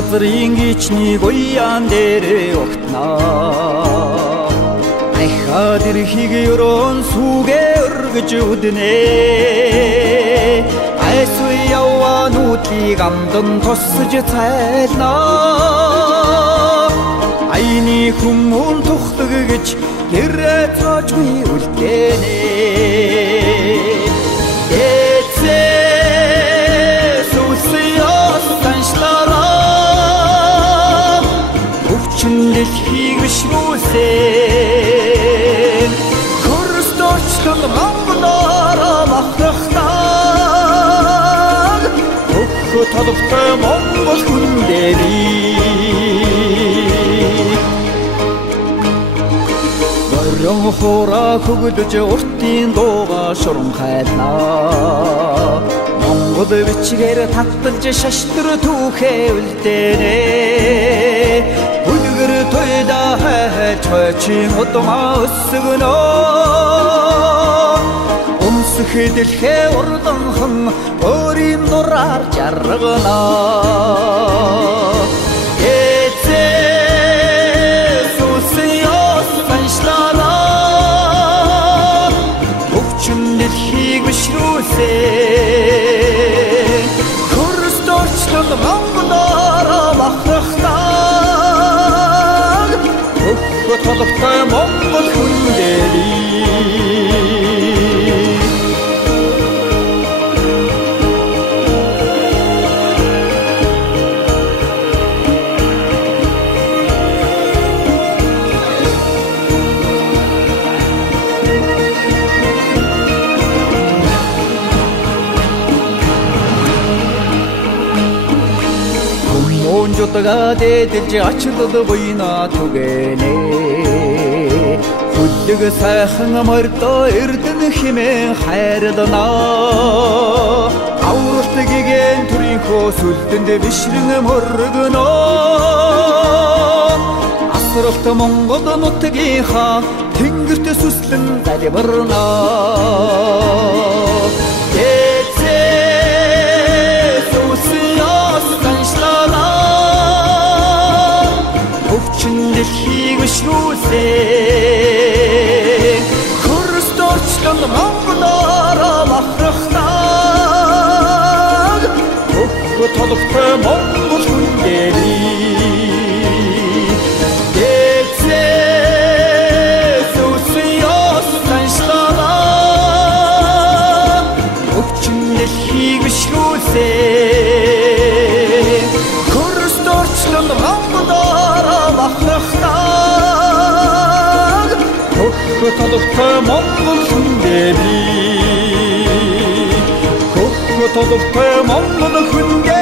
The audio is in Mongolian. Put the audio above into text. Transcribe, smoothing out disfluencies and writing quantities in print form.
газрын гичнийг уян дээр огтна айхад ирхийг өрөөн сүгээ өргөж үднэ айсуу яваануудыг амдан тосж цайлна айны хүмүүн тухдаг гэж гэрээ цаажгүй үлдэнэ дэлхийг бишрүүлсэн Хөрсдөрчлөн Монголоор махрахтаа Хөх толготой Монгол хүндэрий Орон хоороо хөгдөж уртын дууга шуран хайлнаа Монгол бичгээр таталж шаштар түүхээ үлдэнэ Тойда хайччин удмаа өссгөнө Өмсөх дэлхээ урданхан өөрийн дураар жаргана Есүс фаншлана Өвчин дэлхийг бишрүүлсэн Хөрсдөрчлөн Монголоор махрахтаа толготой Монгол хүндэрий Хүмүнжутга дээдэлж ачлал буйна түгэнэ Хүлэг сайхан мордоо эрдэн химэн хайрлана Авралт гэгэн төрийнхөө сүлдэнд бишрэн мөргөнө Асралт Монгол нутгийнхаа тэнгэрт сүслэн залбирна Дэлхийг бишрүүлсэн Хөрсдөрчлөн Монголоор махрахтаа Хөх толготой Монгол хүндэрий Есүс таньчлана Өвчин дэлхийг бишрүүлсэн Хөрсдөрчлөн Монголоор махрахтаа Хөх толготой Монгол хүндэрий Хөх толготой Монгол хүндэрий